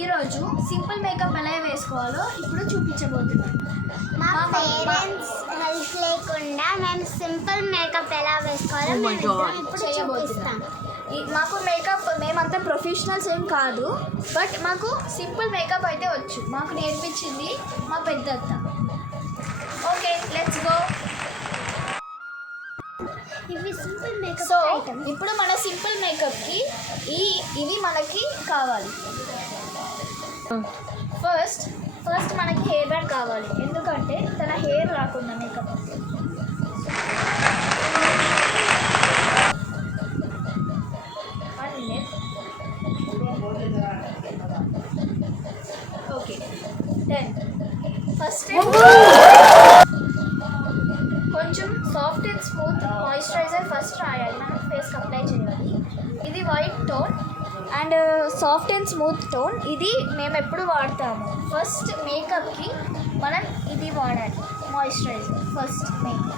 ఈరోజు simple makeup ఎలా వేసుకోవాలో ఇప్పుడు చూపించబోతున్నాను. మా పేరెంట్స్ హెల్ప్ లేకుండా మేము సింపుల్ మేకప్ ఎలా వేసుకోవాలో ఇప్పుడు చూపిస్తాం. మాకు మేకప్ మేమంతా ప్రొఫెషనల్స్ ఏం కాదు, బట్ మాకు సింపుల్ మేకప్ అయితే వచ్చు. మాకు నేర్పించింది మా పెద్దత్త. Okay, let's go. సో ఇప్పుడు మన సింపుల్ మేకప్కి ఇవి మనకి కావాలి. ఫస్ట్ మనకి హెయిర్ బ్యాండ్ కావాలి, ఎందుకంటే తన హెయిర్ రాకుండా మేకప్. ఓకే, దెన్ ఫస్ట్ కొంచెం soft and smooth moisturiser first రాయాలి, మనం ఫేస్కి అప్లై చేయాలి. ఇది white tone and soft and smooth tone. ఇది మేము ఎప్పుడు వాడతాము, ఫస్ట్ మేకప్కి మనం ఇది వాడాలి, మాయిశ్చరైజర్ ఫస్ట్ మెయిన్.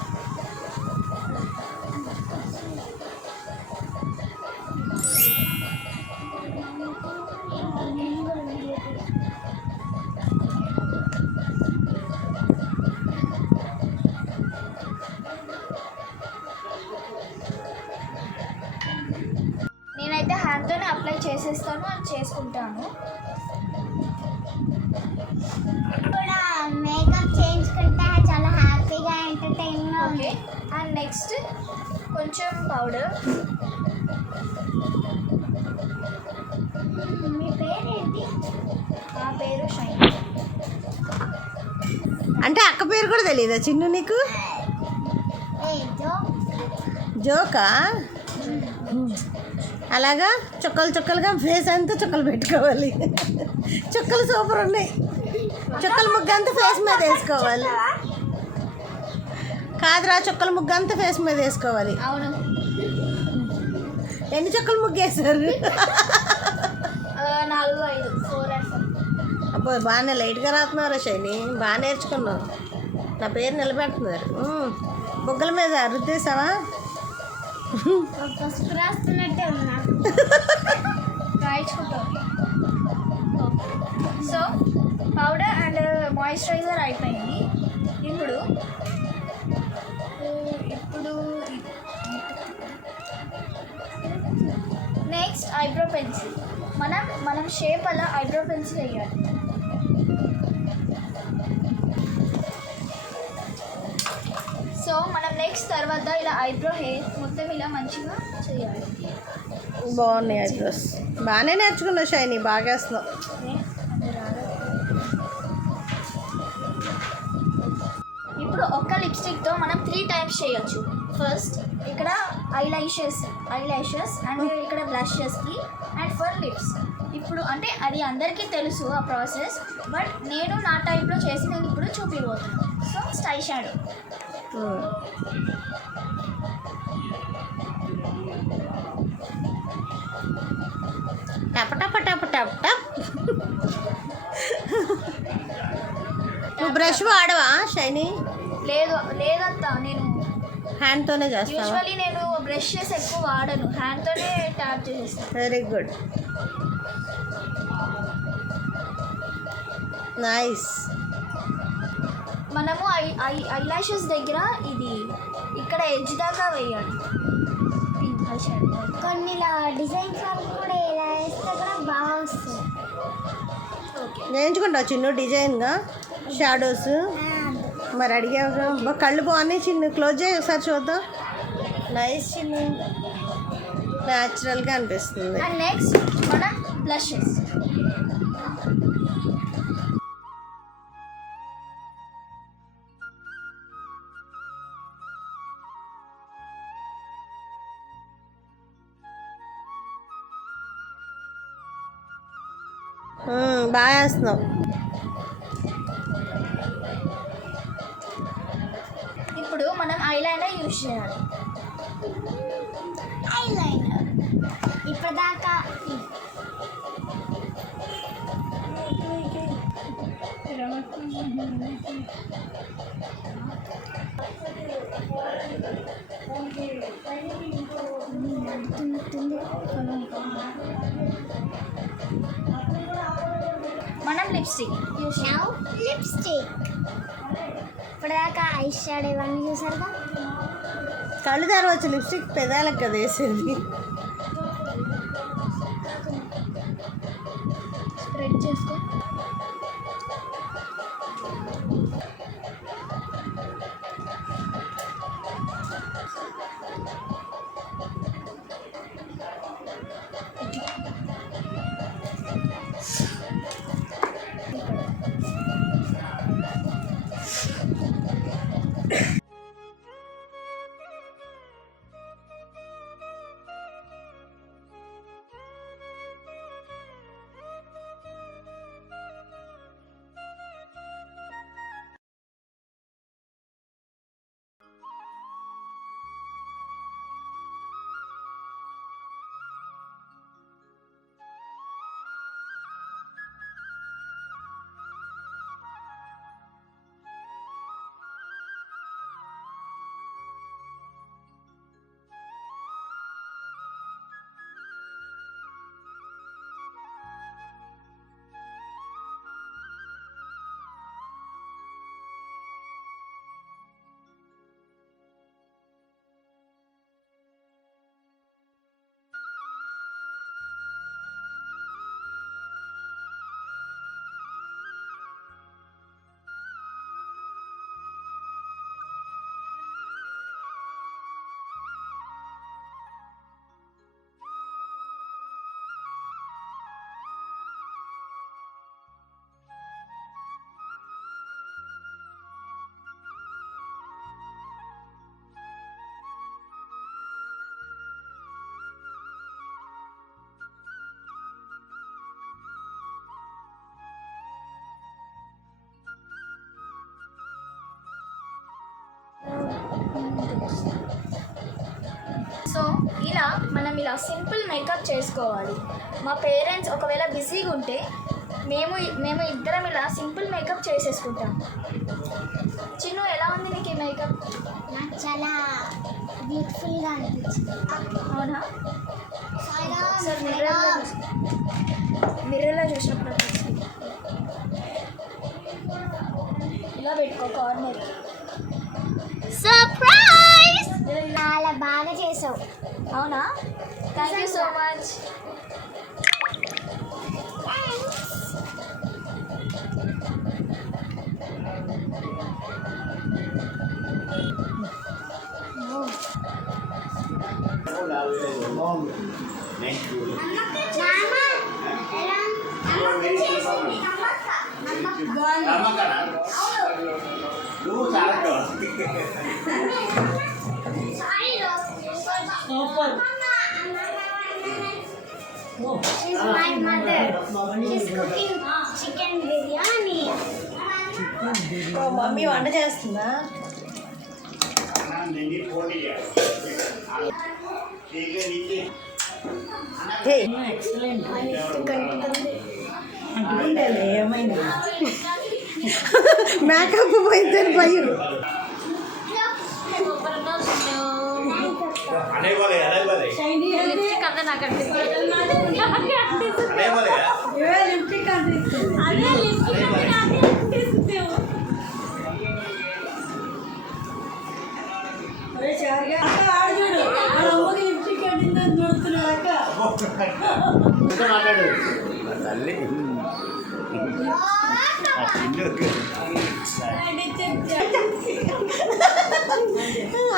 నేనైతే హ్యాండ్తోనే అప్లై చేసేస్తాను అని చేసుకుంటాను. కూడా మేకప్ చేయించుకుంటే చాలా హ్యాపీగా ఎంటర్టైన్గా. ఓకే, అండ్ నెక్స్ట్ కొంచెం పౌడర్. మీ పేరేంటి? నా పేరు షైన్. అంటే అక్క పేరు కూడా తెలియదా చిన్ను నీకు? జోకా? అలాగా చుక్కలుగా ఫేస్ అంతా చుక్కలు పెట్టుకోవాలి. చుక్కలు సూపర్ ఉన్నాయి. చుక్కల ముగ్గు అంతా ఫేస్ మీద వేసుకోవాలి. కాదురా, చుక్కల ముగ్గు అంతా ఫేస్ మీద వేసుకోవాలి. అవును. ఎన్ని చుక్కల ముగ్గు వేసారు? 4, 5, 4 and 5. అబ్బో, బాగానే లైట్గా రాస్తున్నారు శైని, బాగా నేర్చుకున్నావు. నా పేరు నిలబెడుతున్నారు. బుగ్గల మీద రుద్దేశావా? పసుపు రాస్తున్నట్టే ఉన్నా. రాయించుకుంటాం. సో పౌడర్ అండ్ మాయిశ్చరైజర్ అయిపోయింది. ఇప్పుడు నెక్స్ట్ ఐబ్రో పెన్సిల్. మనం షేప్ అలా ఐబ్రో పెన్సిల్ వేయాలి. సో మనం నెక్స్ట్ తర్వాత ఇలా ఐబ్రో హెయిర్ మొత్తం ఇలా మంచిగా చేయాలి. బాగున్నాయి ఐబ్రోస్, బాగానే నేర్చుకున్నావు షైని, బాగా వేస్తున్నావు. ఇప్పుడు ఒక్క లిప్స్టిక్తో మనం 3 times చేయొచ్చు. ఫస్ట్ ఇక్కడ ఐలాషెస్ అండ్ ఇక్కడ బ్లషెస్కి అండ్ ఫర్ లిప్స్. ఇప్పుడు అంటే అది అందరికీ తెలుసు ఆ ప్రాసెస్, బట్ నేను నా టైప్లో చేసి నేను ఇప్పుడు చూపిపోతున్నాను. So స్టై shadow. టప్ టప్ టప్ టప్ టప్. నువ్వు బ్రష్ వాడవా షైని? లేదంతా, నేను హ్యాండ్తోనే చేస్తాను. యూజువల్లీ నేను బ్రషెస్ ఎక్కువ వాడను, హ్యాండ్తోనే ట్యాప్ చేసేస్తాను. Very good, nice. మనము ఐలాషెస్ దగ్గర ఇది ఇక్కడ ఎడ్జ్ దాకా వేయాలి. కొన్ని డిజైన్స్ కూడా ఇలా వేస్తే కూడా బాగా వస్తుంది. నేర్చుకుంటావు చిన్ను డిజైన్గా షాడోస్? మరి అడిగావుగా. కళ్ళు బాగున్నాయి చిన్ను, క్లోజ్ చేయి ఒకసారి చూద్దాం. నైస్ చిన్ను, న్యాచురల్గా అనిపిస్తుంది. అండ్ నెక్స్ట్ మనం బ్లషెస్. బాగా వేస్తున్నావు. ఇప్పుడు మనం ఐలైనర్ యూజ్ చేయాలి. ఐలైనర్ ఇప్పటిదాకా అండ్ లిప్స్టిక్. Now lipstick. ఇప్పటిదాకా ఐ షాడో ఇవన్నీ చూసారుగా. కళ్ళు తెరవచ్చు, లిప్స్టిక్ పెదాలకు కదా వేసేది. స్ప్రెడ్ చేసుకో. సో ఇలా మనం ఇలా సింపుల్ మేకప్ చేసుకోవాలి. మా పేరెంట్స్ ఒకవేళ బిజీగా ఉంటే మేము ఇద్దరం ఇలా సింపుల్ మేకప్ చేసేసుకుంటాం. చిన్ను ఎలా ఉంది నీకు ఈ మేకప్? నాకు చాలా బ్యూటిఫుల్గా అనిపించింది. అవునా? సార్ మిర్రర్లో చూసినప్పుడు ఇలా పెట్టుకో కార్నర్. సర్ప్రైజ్! చాలా బాగా చేసావు. అవునా? Thank you so much. She's my mother. She's cooking chicken biryani. Mummy వంట చేస్తుందా? మేకప్ పోయిందని భయం. లిప్స్టిక్ అంతా నాకు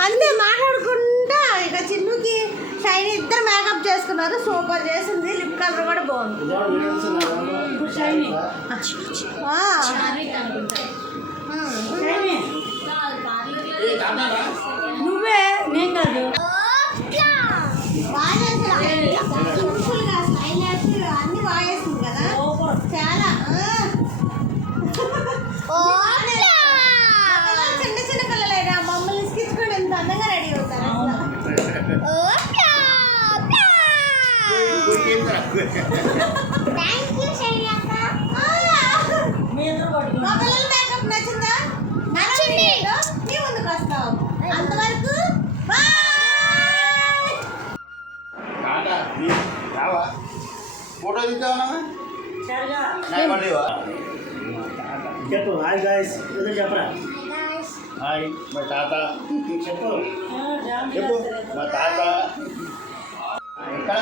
అంతే మాట్లాడుకుంటా. ఇక చిన్నుకి షైనీ ఇద్దరు మేకప్ చేసుకున్నారు. సూపర్ చేసింది. లిప్ కలర్ కూడా బాగుంది. నువ్వే నేను కాదు. బాగా సింపుల్గా స్టైల్ అన్ని బాగా వేసింది కదా. చాలా చిన్న చిన్న పిల్లలేరా మమ్మల్ని ఇసుకించుకొని ఎంత అందంగా రెడీ అవుతారు మా పిల్లల మేకప్ నచ్చిందా? నచ్చింది. నీ ముందుకు వస్తావు. అంతవరకు ఫోటో తీద్దామన్నా చెప్పు హాయ్ గాయస్ ఏదో చెప్పరా హాయ్ మా తాత చెప్పు చెప్పు మా తాత ఎక్కడ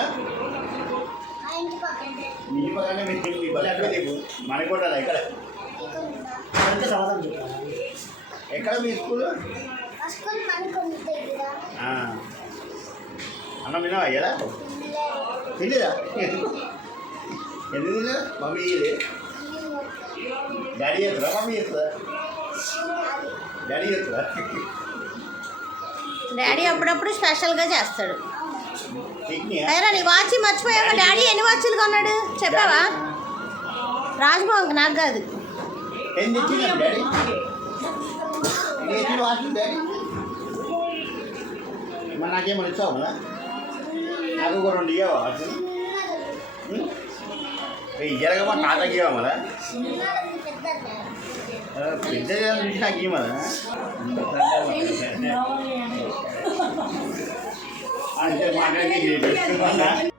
మీ పక్కనే మీ బలి అక్కడ నీకు మనకొట్టాలి ఎక్కడ అంతే సమాధానం చెప్పాలి ఎక్కడ మీ స్కూల్ అన్నం తిన్నావా అయ్యారా తెలియదా ఎందుకు తిన్నా మమ్మీ డాడీ చేస్తుందా మమ్మీ చేస్తుందా డాడీ చేస్తుందా డాడీ అప్పుడప్పుడు స్పెషల్గా చేస్తాడు. చట్నీయా? అయినా నీ వాచ్ మర్చిపోయాక డాడీ ఎన్ని వాచ్లు కొన్నాడు చెప్పావా? రాజ్భవన్కి నాకు కాదు. ఏం తెచ్చిందా డాడీ ఎన్ని తెచ్చిన వాచింది డాడీ మరి నాకేమో ఇచ్చావు మళ్ళా నాకు ఒక 2 ఇవ్వవా వాచింది ఇయ్యరగా తాతకి ఇవ్వ మళ్ళా పెద్ద నుంచి నాకు ఇవ్వమదా అంటే మాట్లాడి